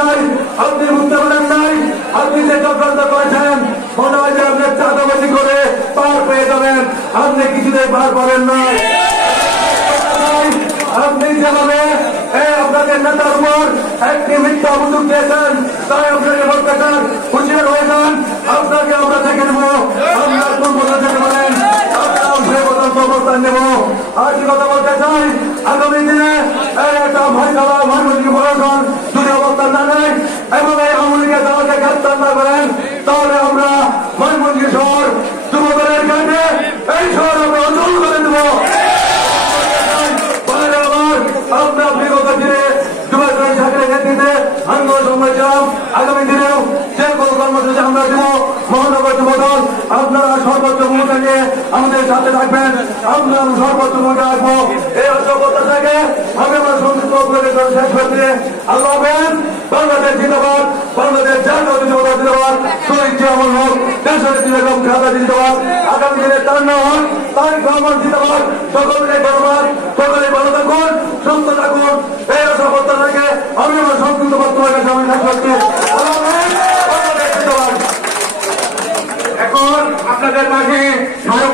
নাই, আপনি বুঝতে পারেন নাই, আপনি যে চক্রান্ত করেছেন মনে হয় যে আপনি চাঁদাবাজি করে পার পেয়ে যাবেন, আপনি কিছুতেই পার পাবেন না। আপনি যেভাবে আপনাদের নেতার উপর একটি মিথ্যা অভিযোগ দিয়েছেন তাই আপনাকে বলতে চান হুঁশিয়ার হয়ে যান, আপনাকে আমরা দেখে নেব, আমরা কোন কথা থেকে বলেন আমরাও সে পর্যন্ত অবস্থান নেব। আজ কথা বলতে চাই আগামী দিনে একটা ভয় খাওয়া ময়মনসিংহ প্রশাসন যদি অবস্থান না নেয় এবং এই আওয়ামী লীগের দলকে গ্রেপ্তার না করেন তাহলে আমরা ময়মনসিংহ শহর যুবদলের কাছে এই শহর আমরা অচল করে দেব। আমরা বিগত দিনে যুবদলের সরকারের নেতৃত্বে আন্দোলন সংগ্রাম আগামী দিনেও যে কোনো কর্মসূচি আমরা দেব। মহানগর যুবদল আপনারা সর্বোচ্চ ভূমিকা নিয়ে আমাদের সাথে থাকবেন, আমরা সর্বোচ্চ ভূমিকা রাখবো। এই অসভ্যতা থেকে আমি আমার সংযুক্ত শেষ করতে আল্লাহ হাফেজ। বাংলাদেশ জিন্দাবাদ, বাংলাদেশ জাতীয় জিন্দাবাদ, শহীদ জিয়াউল হক, দেশের বেগম খালেদা জিন্দাবাদ, আগামী দিনে তার নাম হক তারেক রহমান জিন্দাবাদ। সকলকে ধন্যবাদ, সকলে ভালো থাকুন, সুস্থ থাকুন। এই অসভ্যতা থেকে আমি আমার সংযুক্ত বক্তব্যের কাছে আমি শেষ করছি। এখন আপনাদের মাঝে